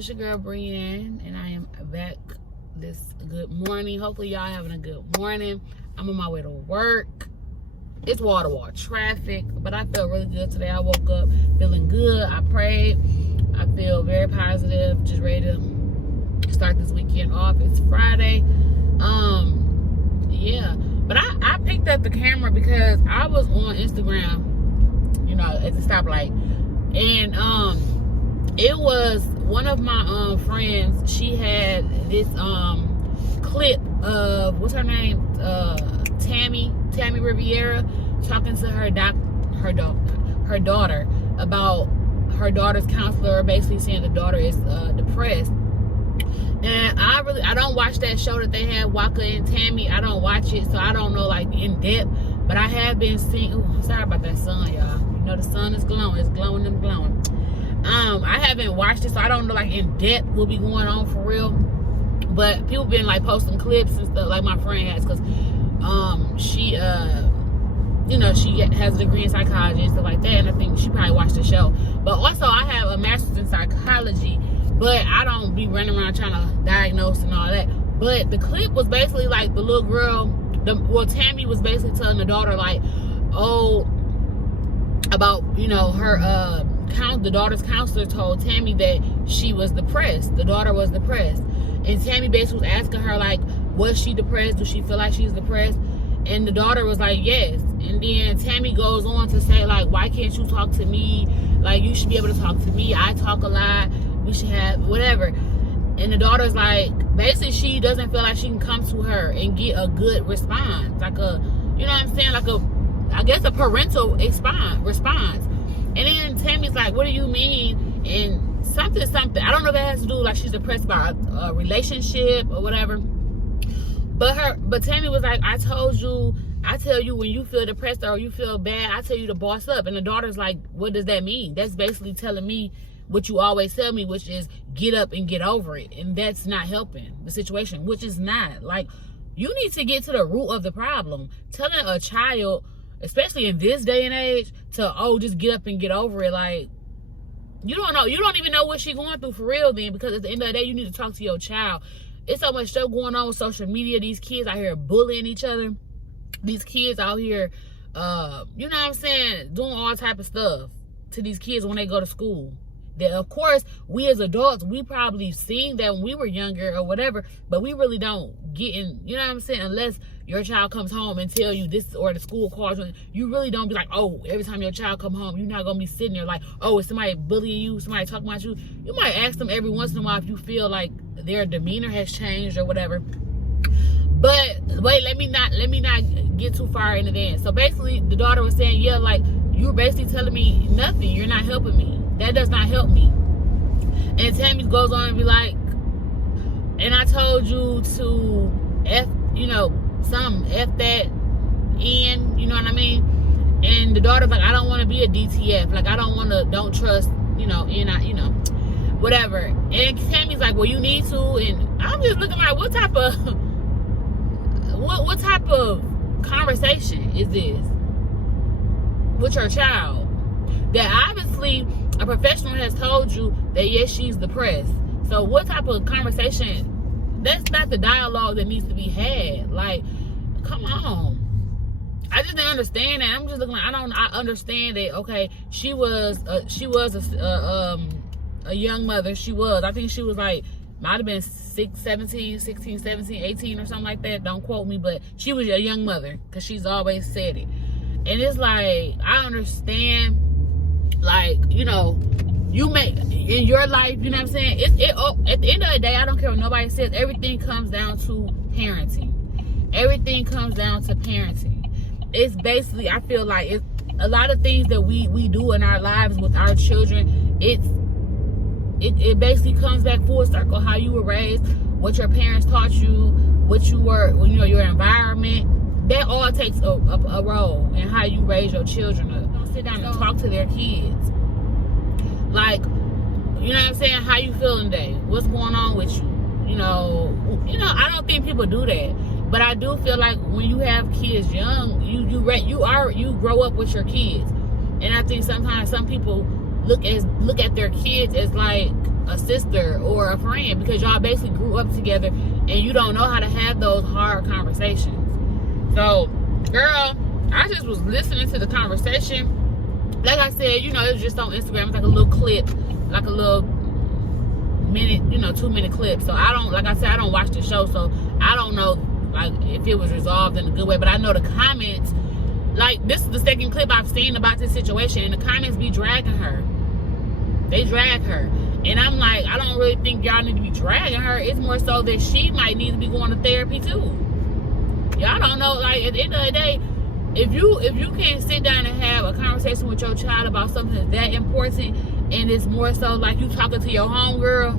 it's your girl Brienne, and I am back this good morning. Hopefully y'all having a good morning. I'm on my way to work. It's wall-to-wall traffic, but I feel really good today. I woke up feeling good. I prayed. I feel very positive, just ready to start this weekend off. It's Friday. Yeah, but I picked up the camera because I was on Instagram, you know, at the stoplight, and it was one of my friends. She had this clip of, what's her name, Tammy Riviera, talking to her daughter about her daughter's counselor, basically saying the daughter is depressed. And I don't watch that show that they had, Waka and Tammy. I don't watch it, so I don't know like in depth. But I have been seeing. Ooh, sorry about that sun, y'all. You know the sun is glowing. It's glowing and glowing. I haven't watched it, so I don't know like in depth what be going on for real. But people been like posting clips and stuff, like my friend has, because she you know, she has a degree in psychology and stuff like that, and I think she probably watched the show. But also I have a master's in psychology, but I don't be running around trying to diagnose and all that. But the clip was basically like the little girl, Tammy was basically telling the daughter like, oh, about, you know, her the daughter's counselor told Tammy that she was depressed. The daughter was depressed, and Tammy basically was asking her like, was she depressed? Does she feel like she's depressed? And the daughter was like, yes. And then Tammy goes on to say like, why can't you talk to me? Like, you should be able to talk to me. I talk a lot. We should have whatever. And the daughter's like, basically she doesn't feel like she can come to her and get a good response, like a, you know what I'm saying, like a, I guess a parental response. And then Tammy's like, what do you mean? And something, I don't know if that has to do like she's depressed about a relationship or whatever. But Tammy was like, I tell you when you feel depressed or you feel bad, I tell you to boss up. And the daughter's like, what does that mean? That's basically telling me what you always tell me, which is get up and get over it. And that's not helping the situation, which is not. Like, you need to get to the root of the problem. Telling a child, especially in this day and age, to, oh, just get up and get over it. Like, you don't even know what she's going through for real then, because at the end of the day, you need to talk to your child. It's so much stuff going on with social media. These kids out here bullying each other. These kids out here, you know what I'm saying, doing all type of stuff to these kids when they go to school. That, of course, we as adults, we probably seen that when we were younger or whatever, but we really don't get in, you know what I'm saying, unless your child comes home and tell you this, or the school calls you, you really don't be like, oh, every time your child come home, you're not going to be sitting there like, oh, is somebody bullying you, somebody talking about you? You might ask them every once in a while if you feel like their demeanor has changed or whatever. But wait, let me not get too far into that. So basically, the daughter was saying, yeah, like, you're basically telling me nothing. You're not helping me. That does not help me. And Tammy goes on and be like, and I told you to F, you know, F that in, you know what I mean? And the daughter's like, I don't want to be a DTF. Like, I don't trust, you know, you know, whatever. And Tammy's like, well, you need to. And I'm just looking like, what type of conversation is this with your child? That obviously a professional has told you that yes, she's depressed. So what type of conversation? That's not the dialogue that needs to be had. Like, come on. I just didn't understand that. I'm just looking like, I understand that. Okay, she was a young mother. I think she was like, might have been 16, 17, 18 or something like that. Don't quote me, but she was a young mother because she's always said it. And it's like, I understand, like, you know, you make in your life, you know what I'm saying? At the end of the day, I don't care what nobody says. Everything comes down to parenting. Everything comes down to parenting. It's basically, I feel like it's a lot of things that we do in our lives with our children. It basically comes back full circle. How you were raised, what your parents taught you, what you were, you know, your environment. That all takes a role in how you raise your children up. Don't sit down and talk to their kids. Like, you know what I'm saying? How you feeling today? What's going on with you? You know, I don't think people do that. But I do feel like when you have kids young, you grow up with your kids. And I think sometimes some people look at their kids as like a sister or a friend, because y'all basically grew up together and you don't know how to have those hard conversations. So, girl, I just was listening to the conversation. Like I said, you know, it was just on Instagram. It's like a little clip, like a little minute, you know, 2-minute clip. So I don't, like I said, I don't watch the show, so I don't know, like, if it was resolved in a good way. But I know the comments, like, this is the second clip I've seen about this situation, and the comments be dragging her. They drag her. And I'm like, I don't really think y'all need to be dragging her. It's more so that she might need to be going to therapy too. Y'all don't know, like, at the end of the day, if you can't sit down and have a conversation with your child about something that's that important, and it's more so like you talking to your homegirl,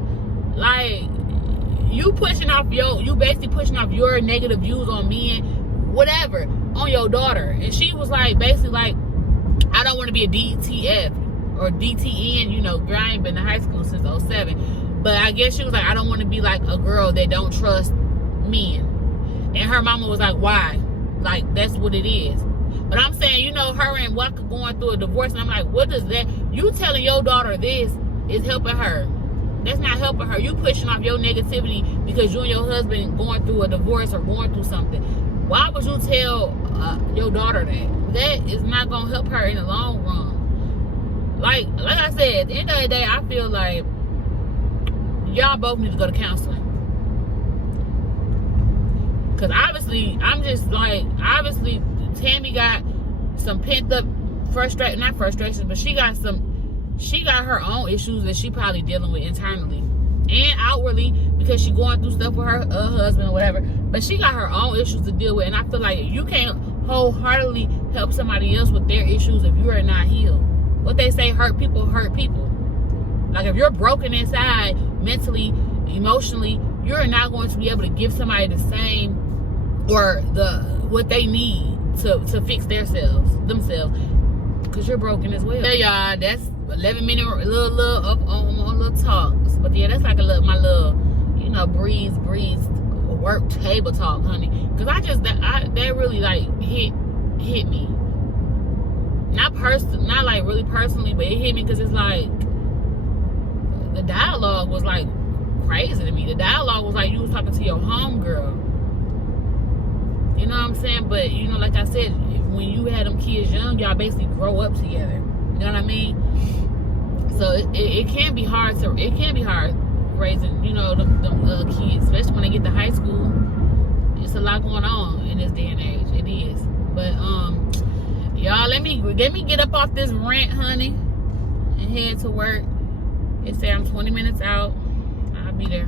like, you basically pushing off your negative views on men, whatever, on your daughter. And she was like, basically like, I don't want to be a DTF or DTN, you know, girl, I ain't been to high school since 07. But I guess she was like, I don't want to be like a girl that don't trust men. And her mama was like, why? Like, that's what it is. But I'm saying, you know, her and Waka going through a divorce, and I'm like, what does that, you telling your daughter this is helping her. That's not helping her. You pushing off your negativity because you and your husband going through a divorce or going through something. Why would you tell your daughter that? That is not going to help her in the long run. Like I said, at the end of the day, I feel like y'all both need to go to counseling. Because obviously, obviously, Tammy got some pent up not frustrations, but she got her own issues that she probably dealing with internally and outwardly, because she going through stuff with her husband or whatever. But she got her own issues to deal with, and I feel like you can't wholeheartedly help somebody else with their issues if you are not healed. What they say, hurt people hurt people. Like, if you're broken inside, mentally, emotionally, you're not going to be able to give somebody the same or what they need to fix themselves, because you're broken as well. Yeah, y'all, that's 11-minute little talks. But yeah, that's like my little, you know, breeze work table talk, honey. Because that really like hit me. Not like really personally, but it hit me because it's like the dialogue was like crazy to me. The dialogue was like you was talking to your homegirl. You know what I'm saying? But, you know, like I said, when you had them kids young, y'all basically grow up together. You know what I mean? So it can be hard raising, you know, them kids, especially when they get to high school. It's a lot going on in this day and age. It is. But y'all, let me get up off this rant, honey, and head to work. It say I'm 20 minutes out. I'll be there.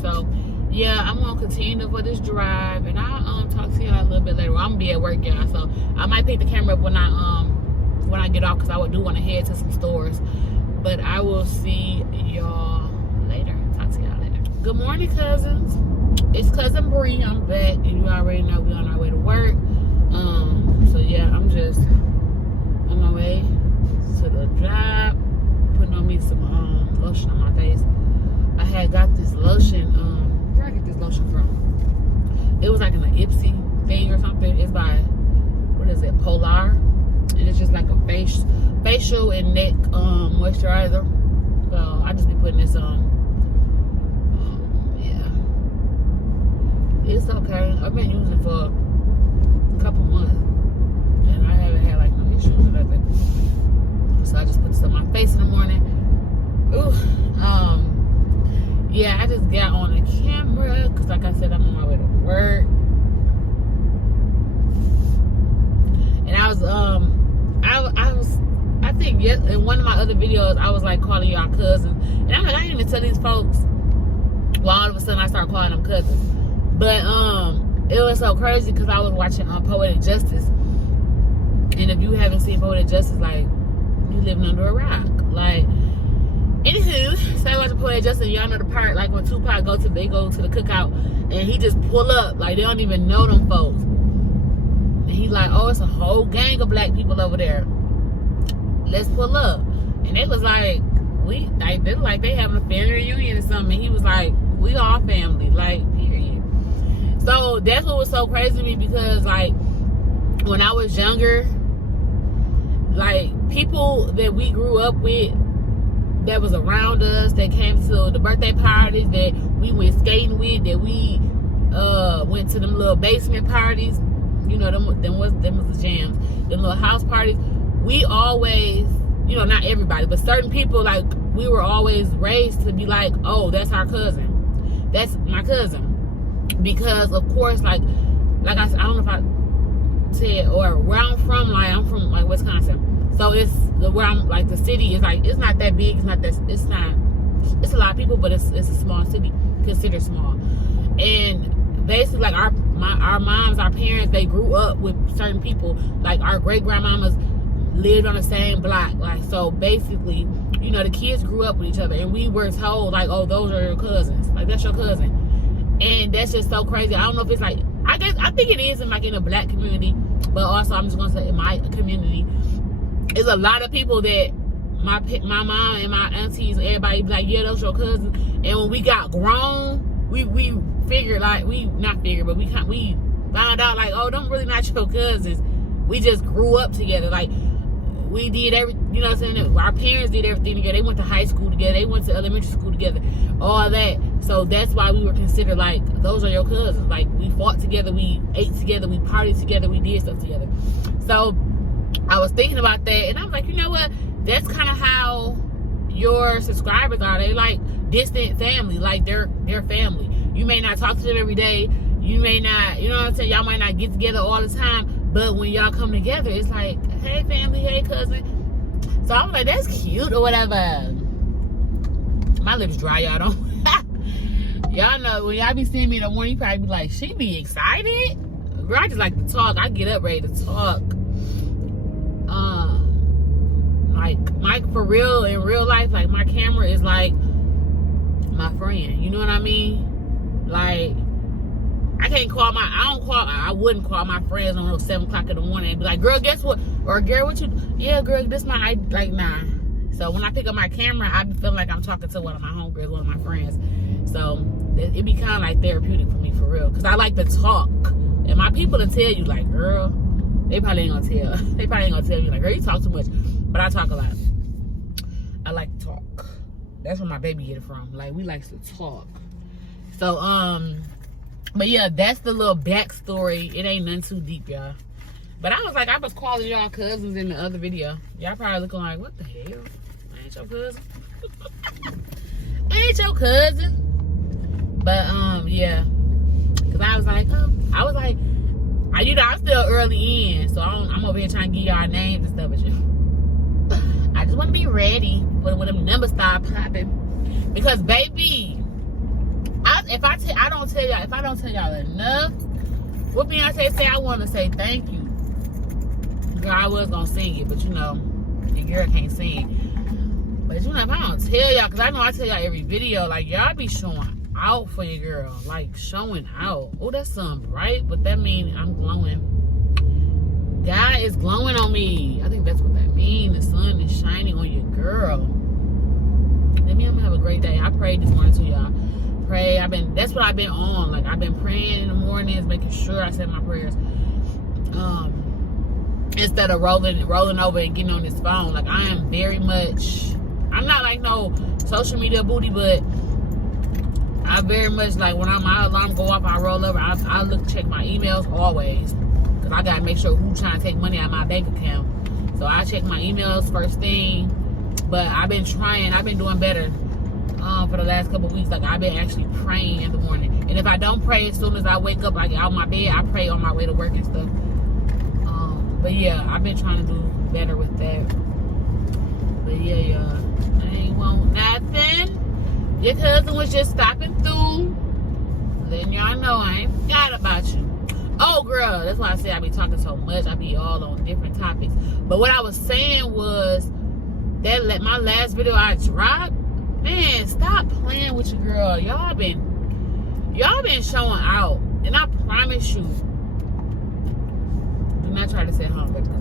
So yeah, I'm gonna continue for this drive, and I'll talk to y'all a little bit later. Well, I'm gonna be at work, y'all, so I might pick the camera up when I get off, because I do want to head to some stores. But I will see y'all later. Talk to y'all later. Good morning, cousins. It's cousin Bree. I'm back, and you already know we on our way to work. So yeah, I'm just on my way to the job, putting on me some lotion on my face. I had got this lotion. Where I get this lotion from? It was like in an Ipsy thing or something. It's by, what is it, Polar, and it's just like a facial and neck moisturizer. So I just be putting this on. Yeah, it's okay. I've been using it for a couple months, and I haven't had like no issues or nothing. So I just put this on my face in the morning. Ooh, yeah, I just got on the camera because, like I said, I'm on my way to work. And I think yes, in one of my other videos, I was like calling y'all cousins, and I'm like, I didn't even tell these folks. Well, all of a sudden I started calling them cousins. But it was so crazy because I was watching Poetic Justice, and if you haven't seen Poetic Justice, like, you living under a rock, like. Anywho, so I watch Poetic Justice. Y'all know the part like when Tupac they go to the cookout, and he just pull up like they don't even know them folks, and he like, oh, it's a whole gang of black people over there. Let's pull up, and it was like they having a family reunion or something. And he was like, we all family, like, period. So that's what was so crazy to me, because like when I was younger, like people that we grew up with, that was around us, that came to the birthday parties, that we went skating with, that we went to them little basement parties. You know, them was the jams. Them little house parties. We always, you know, not everybody, but certain people, like, we were always raised to be like, oh, that's our cousin. That's my cousin. Because, of course, like I said, I don't know if I said, or where I'm from, like, I'm from, like, Wisconsin. So it's, where I'm, like, the city is, like, it's not that big. It's a lot of people, but it's a small city, considered small. And basically, like, our moms, our parents, they grew up with certain people. Like, our great-grandmamas lived on the same block. Like, so basically, you know, the kids grew up with each other, and we were told, like, oh, those are your cousins. Like, that's your cousin. And that's just so crazy. I don't know if it's like, I think it is in, like, in the black community, but also I'm just gonna say in my community, there's a lot of people that my mom and my aunties, everybody be like, yeah, those your cousins. And when we got grown, we figured, like, we found out, like, oh, them really not your cousins. We just grew up together. Like, we did you know what I'm saying? Our parents did everything together. They went to high school together. They went to elementary school together. All that. So that's why we were considered, like, those are your cousins. Like, we fought together. We ate together. We partied together. We did stuff together. So I was thinking about that, and I was like, you know what? That's kind of how your subscribers are. They're like distant family. Like, they're family. You may not talk to them every day. You may not, you know what I'm saying? Y'all might not get together all the time. But when y'all come together, it's like, hey, family, hey, cousin. So I was like, that's cute or whatever. My lips dry, y'all don't. Y'all know, when y'all be seeing me in the morning, you probably be like, she be excited? Girl, I just like to talk. I get up ready to talk. Like, for real, in real life, like, my camera is like my friend. You know what I mean? Like, I wouldn't call my friends on 7 o'clock in the morning and be like, girl, guess what? Or, girl, what you, yeah, girl, this my, like, nah. So when I pick up my camera, I be feeling like I'm talking to one of my homegirls, one of my friends. So it be kind of like therapeutic for me, for real. Because I like to talk. And my people will tell you, like, girl, they probably ain't gonna tell. They probably ain't gonna tell you, like, girl, you talk too much. But I talk a lot. I like to talk. That's where my baby get it from. Like, we likes to talk. So, but yeah, that's the little backstory. It ain't nothing too deep, y'all. But I was like, I was calling y'all cousins in the other video. Y'all probably looking like, what the hell? I ain't your cousin. Ain't your cousin. But yeah. Cause I was like, you know, I'm still early in, so I'm over here trying to give y'all names and stuff. But I just want to be ready for when them numbers start popping. Because, baby, if I don't tell y'all enough, what Beyonce say, I want to say thank you. Girl, I was gonna sing it, but you know, your girl can't sing. But you know, if I don't tell y'all, because I know I tell y'all every video, like, y'all be showing out for your girl, like, showing out. Oh, that sun bright, but that means I'm glowing. God is glowing on me. I think that's what that means. The sun is shining on your girl. That means I'm gonna have a great day. I prayed this morning too, y'all. Pray. That's what I've been on. Like, I've been praying in the mornings, making sure I said my prayers. Instead of rolling over and getting on this phone. Like, I am very much, I'm not like no social media booty, but I very much, like, when my alarm go off, I roll over. I check my emails always. Because I got to make sure who's trying to take money out of my bank account. So I check my emails first thing. But I've been doing better for the last couple of weeks. Like, I've been actually praying in the morning. And if I don't pray as soon as I wake up, like, out of my bed, I pray on my way to work and stuff. But yeah, I've been trying to do better with that. But yeah, y'all, I ain't want nothing. Your cousin was just stopping through, letting y'all know I ain't forgot about you. Oh, girl, that's why I say I be talking so much. I be all on different topics. But what I was saying was that my last video I dropped, man, stop playing with your girl. Y'all been showing out, and I promise you. Do not try to say hungry, because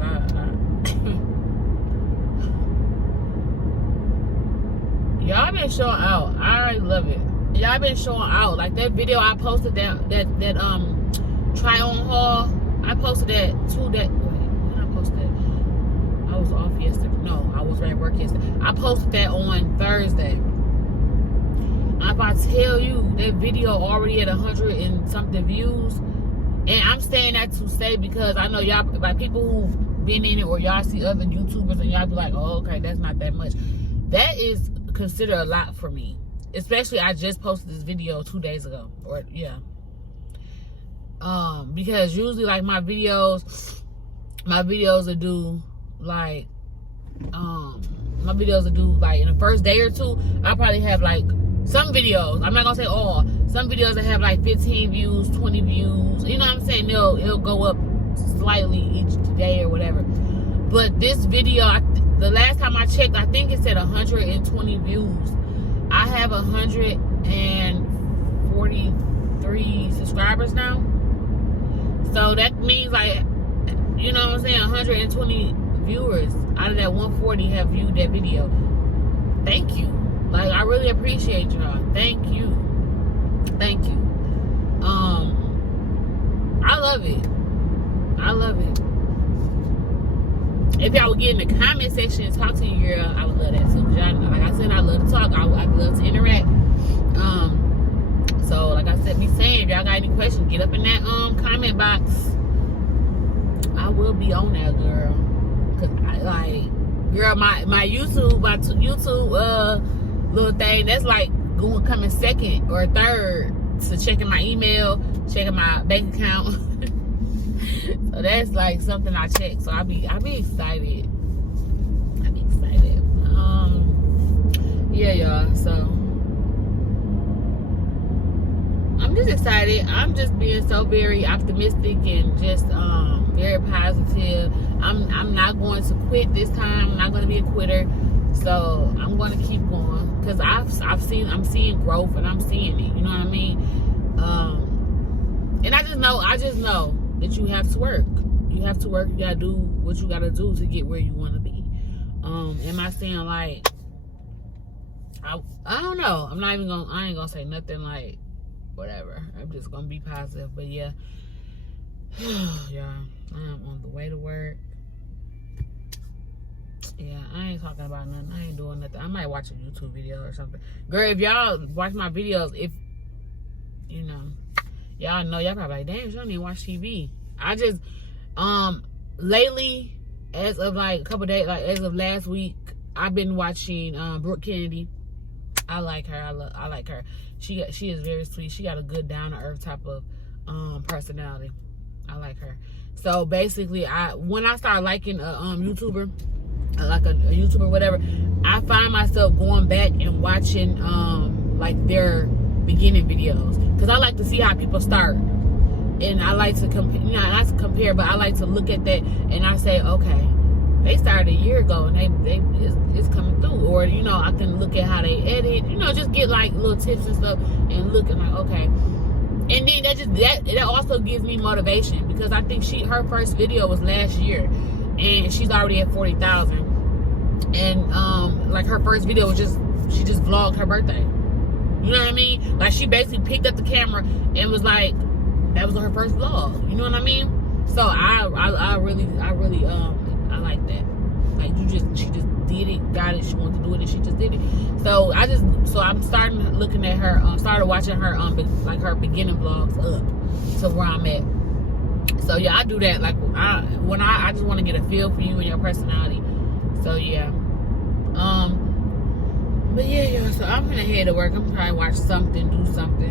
y'all been showing out. I already love it. Y'all been showing out. Like, that video I posted, that try on haul, I posted that too. When I posted that, I I was off yesterday. No, I was at work yesterday. I posted that on Thursday. If I tell you that video already at 100 and something views, and I'm saying that to say because I know y'all, like people who've been in it or y'all see other YouTubers and y'all be like, oh, okay, that's not that much. That is considered a lot for me. Especially I just posted this video 2 days ago. Or yeah. Because usually like my videos will do like in the first day or two, I'll probably have like some videos, I'm not gonna say all, some videos that have like 15 views, 20 views, you know what I'm saying? It'll go up slightly each day or whatever. But this video, the last time I checked, I think it said 120 views. I have 143 subscribers now. So that means like, you know what I'm saying, 120 viewers out of that 140 have viewed that video. Thank you. Like, I really appreciate y'all. Thank you. Thank you. I love it. I love it. If y'all would get in the comment section and talk to you, girl, I would love that too. Like I said, I love to talk. I love to interact. So, like I said, be saying, if y'all got any questions, get up in that comment box. I will be on that, girl. Cause girl, my YouTube little thing, that's like coming second or third to checking my email, checking my bank account. So that's like something I check. So I be excited. I be excited. Yeah, y'all. So I'm just excited. I'm just being so very optimistic and just very positive. I'm not going to quit this time. I'm not going to be a quitter. So I'm going to keep going because I'm seeing growth and I'm seeing it. You know what I mean? And I just know that you have to work. You have to work. You gotta do what you gotta do to get where you want to be. Am I saying like I don't know? I ain't gonna say nothing like whatever. I'm just gonna be positive. But yeah, yeah, I'm on the way to work. Yeah, I ain't talking about nothing. I ain't doing nothing. I might watch a YouTube video or something. Girl, if y'all watch my videos, if you know, y'all probably like, damn, she don't even watch TV. I just lately, as of like a couple days, like as of last week, I've been watching Brooke Kennedy. I like her. I like her. She is very sweet. She got a good down to earth type of personality. I like her. So basically, when I start liking a YouTuber, like a YouTuber, whatever, I find myself going back and watching like their beginning videos because I like to see how people start. And I like to compare, not to compare, but I like to look at that and I say, okay, they started a year ago and it's coming through. Or, I can look at how they edit, just get like little tips and stuff and look and like, okay. And then that also gives me motivation because I think her first video was last year and she's already at 40,000. And like her first video was she just vlogged her birthday. You know what I mean? Like she basically picked up the camera and was like, that was her first vlog. You know what I mean? So I really like that. Like she just did it, got it. She wanted to do it, and she just did it. So I'm starting looking at her. Started watching her like her beginning vlogs up to where I'm at. So yeah, I do that. Like I just want to get a feel for you and your personality. So yeah. But yeah, so I'm gonna head to work. I'm gonna probably watch something, do something.